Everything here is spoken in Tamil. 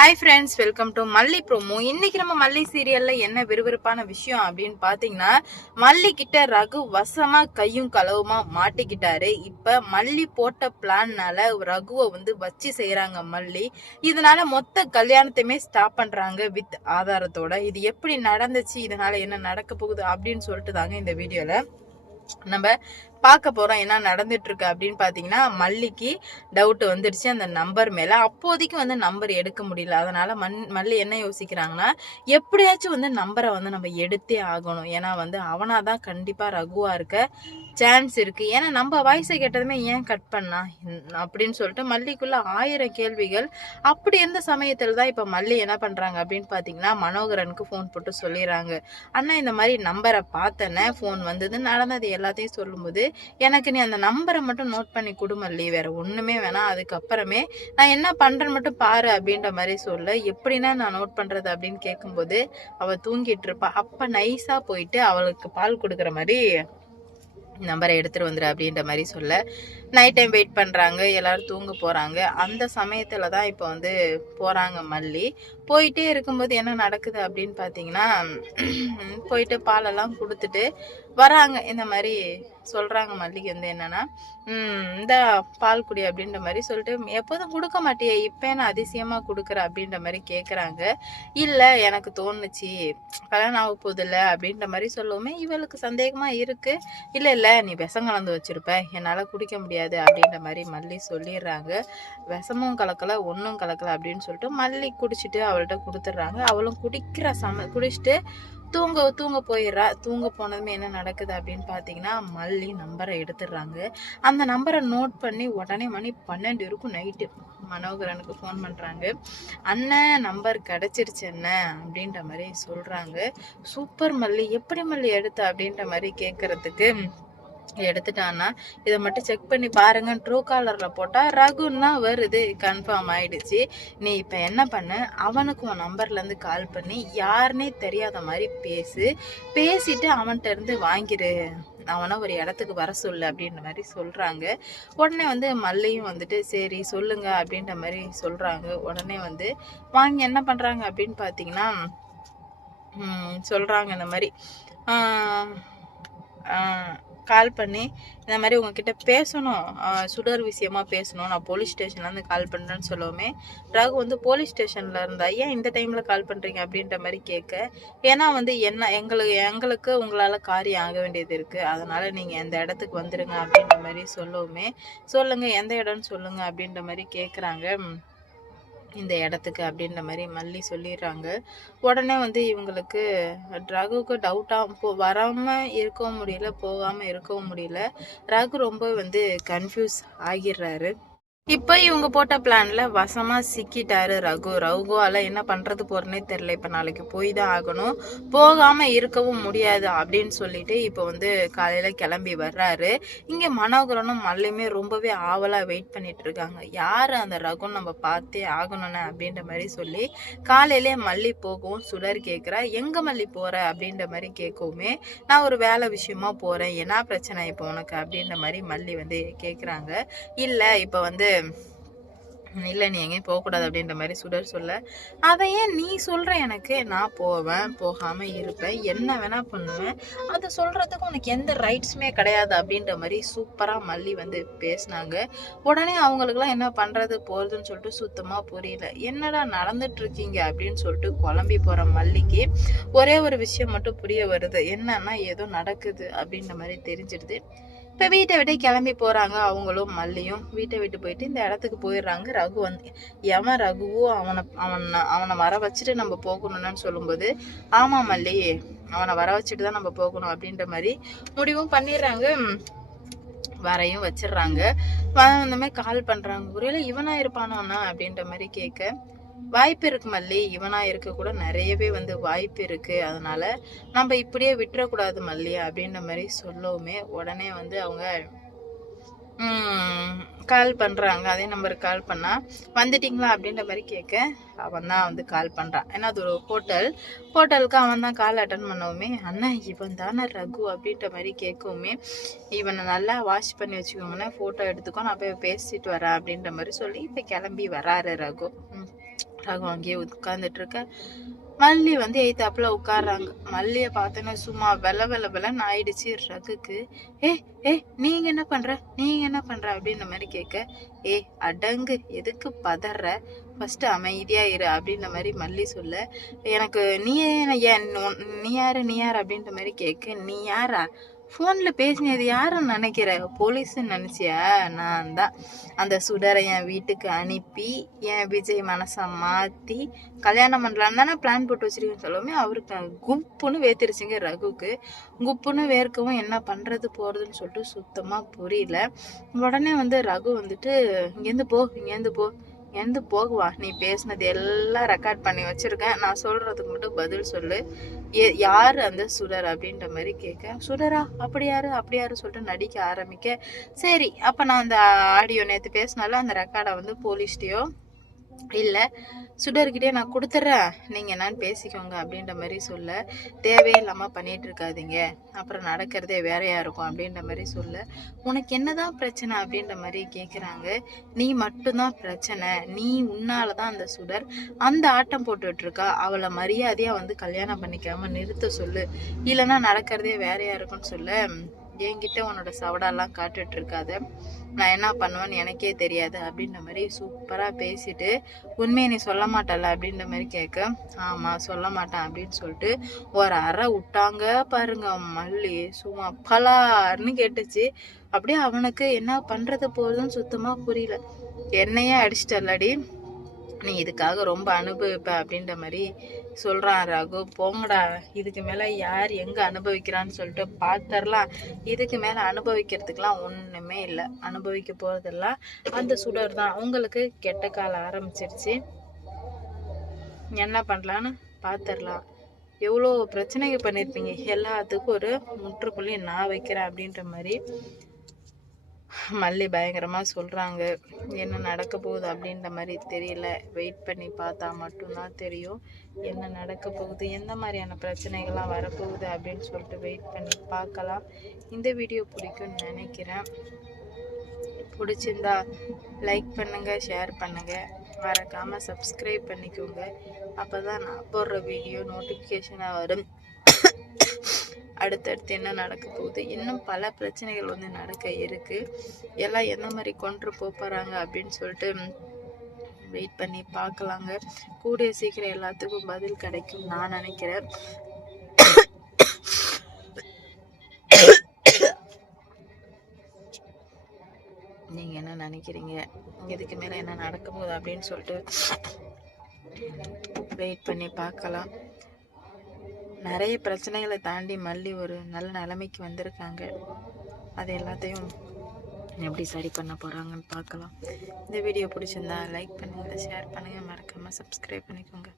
ஹாய் ஃப்ரெண்ட்ஸ், வெல்கம் டு மல்லி ப்ரோமோ. இன்னைக்கு நம்ம மல்லி சீரியல்ல என்ன விறுவிறுப்பான விஷயம் அப்படின்னு பாத்தீங்கன்னா, மல்லி கிட்ட ரகு வசமா கையும் களவுமா மாட்டிக்கிட்டாரு. இப்ப மல்லி போட்ட பிளான்னால ரகுவை வச்சு செய்யறாங்க மல்லி. இதனால மொத்த கல்யாணத்தையுமே ஸ்டாப் பண்றாங்க வித் ஆதாரத்தோட. இது எப்படி நடந்துச்சு, இதனால என்ன நடக்க போகுது அப்படின்னு சொல்லிட்டு தாங்க இந்த வீடியோல நம்ம பார்க்க போறோம். என்ன நடந்துட்டு இருக்கு அப்படின்னு பாத்தீங்கன்னா, மல்லிக்கு டவுட் வந்துடுச்சு அந்த நம்பர் மேல. அப்போதைக்கு நம்பர் எடுக்க முடியல. அதனால மல்லி என்ன யோசிக்கிறாங்கன்னா, எப்படியாச்சும் நம்பரை நம்ம எடுத்தே ஆகணும். ஏன்னா அவனாதான் கண்டிப்பா ரகுவா இருக்க சான்ஸ் இருக்கு. ஏன்னா நம்ம வாய்ஸை கேட்டதுமே ஏன் கட் பண்ணா அப்படின்னு சொல்லிட்டு மல்லிக்குள்ள 1000 கேள்விகள். அப்படி எந்த சமயத்துல தான் இப்ப மல்லி என்ன பண்றாங்க அப்படின்னு பாத்தீங்கன்னா, மனோகரனுக்கு போன் போட்டு சொல்லிடுறாங்க. அண்ணா, இந்த மாதிரி நம்பரை பார்த்தேன்னு போன் வந்தது, நடந்தது எல்லாத்தையும் சொல்லும்போது, எனக்கு நீ அந்த நம்பரை மட்டும் நோட் பண்ணி கொடு மல்லி, வேற ஒண்ணுமே வேணாம். அதுக்கப்புறமே நான் என்ன பண்றேன்னு மட்டும் பாரு அப்படின்ற மாதிரி சொல்ல. எப்படின்னா நான் நோட் பண்றது அப்படின்னு கேட்கும்போது அவ தூங்கிட்டு இருப்பா. அப்ப நைஸா போயிட்டு அவளுக்கு பால் கொடுக்குற மாதிரி நம்பரை எடுத்துட்டு வந்துரு அப்படின்ற மாதிரி சொல்ல, நைட் டைம் வெயிட் பண்றாங்க. எல்லாரும் தூங்க போறாங்க. அந்த சமயத்துலதான் இப்ப போறாங்க மல்லி. போயிட்டே இருக்கும்போது என்ன நடக்குது அப்படின்னு பாத்தீங்கன்னா, போயிட்டு பாலெல்லாம் கொடுத்துட்டு வராங்க. இந்த மாதிரி சொல்றாங்க மல்லிக்கு என்னன்னா, இந்த பால் குடி அப்படின்ற மாதிரி சொல்லிட்டு, எப்போதும் கொடுக்க மாட்டியே, இப்ப என்ன அதிசயமா கொடுக்குற அப்படின்ற மாதிரி கேக்குறாங்க. இல்ல, எனக்கு தோணுச்சு, கல்யாணம் ஆக போகுது இல்ல அப்படின்ற மாதிரி சொல்லவுமே இவளுக்கு சந்தேகமா இருக்கு. இல்ல இல்ல, நீ விஷம் கலந்து வச்சிருப்ப, என்னால குடிக்க முடியாது அப்படின்ற மாதிரி மல்லி சொல்லிடுறாங்க. விஷமும் கலக்கல, ஒன்னும் கலக்கல அப்படின்னு சொல்லிட்டு மல்லி குடிச்சிட்டு அவள்கிட்ட கொடுத்துடுறாங்க. அவளும் குடிச்சிட்டு தூங்க போயிடுறா. தூங்க போனதுமே என்ன நடக்குது அப்படின்னு பாத்தீங்கன்னா, மல்லி நம்பரை எடுத்துடுறாங்க. அந்த நம்பரை நோட் பண்ணி உடனே மணி 12 இருக்கும் நைட்டு. மனோகரனுக்கு போன் பண்றாங்க. அண்ணன் நம்பர் கிடைச்சிருச்சு என்ன அப்படின்ற மாதிரி சொல்றாங்க. சூப்பர் மல்லி, எப்படி மல்லி எடுத்த அப்படின்ற மாதிரி கேக்குறதுக்கு, எடுத்துட்டான்னா இதை மட்டும் செக் பண்ணி பாருங்க, ட்ரூ காலர்ல போட்டா ரகுன்னா வருது, கன்ஃபார்ம் ஆயிடுச்சு. நீ இப்ப என்ன பண்ண, அவனுக்கு உன் நம்பர்ல இருந்து கால் பண்ணி யாருன்னே தெரியாத மாதிரி பேசிட்டு அவன்கிட்ட இருந்து வாங்கிரு, அவனை ஒரு இடத்துக்கு வர சொல்லு அப்படின்ற மாதிரி சொல்றாங்க. உடனே மல்லியும் சரி சொல்லுங்க அப்படின்ற மாதிரி சொல்றாங்க. உடனே வாங்கி என்ன பண்றாங்க அப்படின்னு பாத்தீங்கன்னா, சொல்றாங்க இந்த மாதிரி கால் பண்ணி, இந்த மாதிரி உங்ககிட்ட பேசணும், சுடர் விஷயமா பேசணும், நான் போலீஸ் ஸ்டேஷன்லேருந்து கால் பண்ணுறேன்னு சொல்லவுமே, ரகு போலீஸ் ஸ்டேஷனில் இருந்தா ஏன் இந்த டைமில் கால் பண்ணுறீங்க அப்படின்ற மாதிரி கேட்க, ஏன்னா என்ன எங்களுக்கு உங்களால் காரியம் ஆக வேண்டியது இருக்குது, அதனால் நீங்கள் எந்த இடத்துக்கு வந்துடுங்க அப்படின்ற மாதிரி சொல்லவுமே, சொல்லுங்கள் எந்த இடம்னு சொல்லுங்கள் அப்படின்ற மாதிரி கேட்குறாங்க. இந்த இடத்துக்கு அப்படின்ற மாதிரி மல்லி சொல்லிடுறாங்க. உடனே இவங்களுக்கு ரகுவுக்கு டவுட்டாக வராமல் இருக்கவும் முடியல, போகாமல் இருக்கவும் முடியல. ரகு ரொம்ப கன்ஃபியூஸ் ஆகிடுறாரு. இப்ப இவங்க போட்ட பிளான்ல வசமா சிக்கிட்டாரு ரகுவால என்ன பண்றது போறனே தெரியல. இப்ப நாளைக்கு போய் தான் ஆகணும், போகாம இருக்கவும் முடியாது அப்படின்னு சொல்லிட்டு இப்ப காலையில கிளம்பி வர்றாரு. இங்க மனோகரனும் மல்லியுமே ரொம்பவே ஆவலா வெயிட் பண்ணிட்டு இருக்காங்க. யாரு அந்த ரகுன்னு நம்ம பார்த்தே ஆகணும்னு அப்படின்ற மாதிரி சொல்லி காலையிலே மல்லி போகவும் சுடர் கேட்கிறா, எங்க மல்லி போற அப்படின்ற மாதிரி கேட்கவுமே, நான் ஒரு வேலை விஷயமா போறேன், என்ன பிரச்சனை இப்போ உனக்கு அப்படின்ற மாதிரி மல்லி கேக்குறாங்க. இல்ல இப்ப இல்லை நீ எங்கேயும் போகக்கூடாது அப்படின்ற மாதிரி சுடர் சொல்ல, அதை ஏன் நீ சொல்ற, எனக்கு நான் போவேன், போகாம இருப்பேன், என்ன வேணா பண்ணுவேன், அதை சொல்றதுக்கு உனக்கு எந்த ரைட்ஸுமே கிடையாது அப்படின்ற மாதிரி சூப்பரா மல்லி பேசினாங்க. உடனே அவங்களுக்குலாம் என்ன பண்றது போறதுன்னு சொல்லிட்டு சுத்தமா புரியல. என்னடா நடந்துட்டு இருக்கீங்க அப்படின்னு சொல்லிட்டு குழம்பி போற மல்லிக்கு ஒரே ஒரு விஷயம் மட்டும் புரிய வருது. என்னன்னா ஏதோ நடக்குது அப்படின்ற மாதிரி தெரிஞ்சிடுது. இப்போ வீட்டை விட்டு கிளம்பி போறாங்க. அவங்களும் மல்லியும் வீட்டை விட்டு போயிட்டு இந்த இடத்துக்கு போயிடுறாங்க. ரகு எவன் ரகுவோ அவனை வர வச்சுட்டு நம்ம போகணும்னு சொல்லும்போது, ஆமா மல்லி, அவனை வர வச்சுட்டு தான் நம்ம போகணும் அப்படின்ற மாதிரி முடிவும் பண்ணிடுறாங்க. வரையும் வச்சிடுறாங்க. இந்த மாதிரி கால் பண்றாங்க. ஒருவேளை இவனா இருப்பானோன்னா அப்படின்ற மாதிரி கேட்க, வாய்ப்பு இருக்கு மல்லி, இவனா இருக்க கூட நிறையவே வாய்ப்பு இருக்கு, அதனால நம்ம இப்படியே விட்டுறக்கூடாது மல்லி அப்படின்ற மாதிரி சொல்லவுமே, உடனே அவங்க கால் பண்றாங்க. அதே நம்பருக்கு கால் பண்ணா, வந்துட்டீங்களா அப்படின்ற மாதிரி கேட்க, அவன் தான் கால் பண்றான். ஏன்னா அது ஒரு ஹோட்டலுக்கு அவன் தான் கால் அட்டன் பண்ணவுமே, அண்ணா இவன் தானே ரகு அப்படின்ற மாதிரி கேட்கவுமே, இவனை நல்லா வாஷ் பண்ணி வச்சுக்கோங்கன்னா போட்டோ எடுத்துக்கோ, நான் போய் பேசிட்டு வரேன் அப்படின்ற மாதிரி சொல்லி இப்ப கிளம்பி வராரு ரகு. ரகு அங்கேயே உட்கார்ந்துட்டு இருக்க. மல்லி வந்து எய்தாப்புல உட்கார்றாங்க. மல்லிய பார்த்தோன்னா சும்மா வெள்ளன்னு ஆயிடுச்சு ரகுக்கு. ஏ ஏ நீங்க என்ன பண்ற அப்படின்ற மாதிரி கேட்க, ஏ அடங்கு, எதுக்கு பதற, ஃபர்ஸ்ட் அமைதியா இரு அப்படின்ற மாதிரி மல்லி சொல்ல, எனக்கு நீ யாரு அப்படின்ற மாதிரி கேட்க, நீ யாரா, ஃபோனில் பேசினது யாருன்னு நினைக்கிற, போலீஸ்ன்னு நினச்சியா, நான் தான் அந்த சுடரை என் வீட்டுக்கு அனுப்பி என் விஜய் மனசை மாற்றி கல்யாணம் பண்ணலான்னு தானே பிளான் போட்டு வச்சிருக்கேன்னு சொல்லவுமே அவருக்கு குப்புன்னு வேத்திருச்சுங்க ரகுக்கு. குப்புன்னு வேர்க்கவும் என்ன பண்ணுறது போகிறதுன்னு சொல்லிட்டு சுத்தமாக புரியல. உடனே வந்து ரகு வந்துட்டு இங்கேருந்து போகுவா, நீ பேசினது எல்லாம் ரெக்கார்ட் பண்ணி வச்சிருக்கேன், நான் சொல்றதுக்கு மட்டும் பதில் சொல்லு, யாரு அந்த சுடர் அப்படின்ற மாதிரி கேட்க, சுடரா, அப்படி யாரு சொல்லிட்டு நடிக்க ஆரம்பிக்க. சரி, அப்ப நான் அந்த ஆடியோ நேற்று பேசினால அந்த ரெக்கார்டை வந்து போலீஸ்டையோ இல்லை சுடர்கிட்டே நான் கொடுத்துட்றேன், நீங்கள் என்னன்னு பேசிக்கோங்க அப்படின்ற மாதிரி சொல்ல, தேவையில்லாமல் பண்ணிட்டு இருக்காதீங்க, அப்புறம் நடக்கிறதே வேறையா இருக்கும் அப்படின்ற மாதிரி சொல்ல, உனக்கு என்னதான் பிரச்சனை அப்படின்ற மாதிரி கேட்குறாங்க. நீ மட்டும்தான் பிரச்சனை, நீ உன்னால தான் அந்த சுடர் அந்த ஆட்டம் போட்டுட்டு இருக்கா, அவளை மரியாதையாக வந்து கல்யாணம் பண்ணிக்காம நிறுத்த சொல்லு, இல்லைன்னா நடக்கிறதே வேறையா இருக்கும்னு சொல்ல, என்கிட்ட உன்னோட சவடாலாம் காட்டுட்டு இருக்காத, நான் என்ன பண்ணுவேன்னு எனக்கே தெரியாது அப்படின்ற மாதிரி சூப்பராக பேசிட்டு, உண்மையை நீ சொல்ல மாட்டல அப்படின்ற மாதிரி கேட்க, ஆமாம் சொல்ல மாட்டேன் அப்படின்னு சொல்லிட்டு ஒரு அறை விட்டாங்க பாருங்க. மல்லி சும்மா பலார்னு கேட்டுச்சு. அப்படியே அவனுக்கு என்ன பண்ணுறது போகுதுன்னு சுத்தமாக புரியல. என்னையே அடிச்சிட்டல்லடி, நீ இதுக்காக ரொம்ப அனுபவிப்ப அப்படின்ற மாதிரி சொல்றான் ரகு. போங்கடா, இதுக்கு மேல யார் எங்க அனுபவிக்கிறான்னு சொல்லிட்டு பாத்தரலாம், இதுக்கு மேல அனுபவிக்கிறதுக்கெல்லாம் ஒண்ணுமே இல்லை, அனுபவிக்க போறதெல்லாம் அந்த சுடர் தான். உங்களுக்கு கெட்ட காலம் ஆரம்பிச்சிருச்சு, என்ன பண்ணலான்னு பாத்தரலாம், எவ்வளோ பிரச்சனைகள் பண்ணியிருப்பீங்க, எல்லாத்துக்கும் ஒரு முற்றுப்புள்ளி நான் வைக்கிறேன் அப்படின்ற மாதிரி மல்லி பயங்கரமாக சொல்கிறாங்க. என்ன நடக்க போகுது அப்படின்ற மாதிரி தெரியல, வெயிட் பண்ணி பார்த்தா மட்டும்தான் தெரியும் என்ன நடக்க போகுது, எந்த மாதிரியான பிரச்சனைகள்லாம் வரப்போகுது அப்படின்னு சொல்லிட்டு வெயிட் பண்ணி பார்க்கலாம். இந்த வீடியோ பிடிக்கும்னு நினைக்கிறேன். பிடிச்சிருந்தா லைக் பண்ணுங்கள், ஷேர் பண்ணுங்கள், மறக்காமல் சப்ஸ்கிரைப் பண்ணிக்கோங்க. அப்போ தான் நான் போடுற வீடியோ நோட்டிஃபிகேஷனாக வரும். அடுத்தடுத்து என்ன நடக்க போகுது, இன்னும் பல பிரச்சனைகள் வந்து நடக்க இருக்கு, எல்லாம் எந்த மாதிரி கொண்டு போகிறாங்க அப்படின்னு சொல்லிட்டு வெயிட் பண்ணி பார்க்கலாங்க. கூடிய சீக்கிரம் எல்லாத்துக்கும் பதில் கிடைக்கும் நான் நினைக்கிறேன். நீங்க என்ன நினைக்கிறீங்க, இதுக்கு மேல என்ன நடக்க போகுது அப்படின்னு சொல்லிட்டு வெயிட் பண்ணி பார்க்கலாம். நிறைய பிரச்சனைகளை தாண்டி மல்லி ஒரு நல்ல நிலைமைக்கு வந்திருக்காங்க. அது எல்லாத்தையும் எப்படி சரி பண்ண போகிறாங்கன்னு பார்க்கலாம். இந்த வீடியோ பிடிச்சிருந்தா லைக் பண்ணுங்கள், ஷேர் பண்ணுங்கள், மறக்காமல் சப்ஸ்கிரைப் பண்ணிக்கோங்க.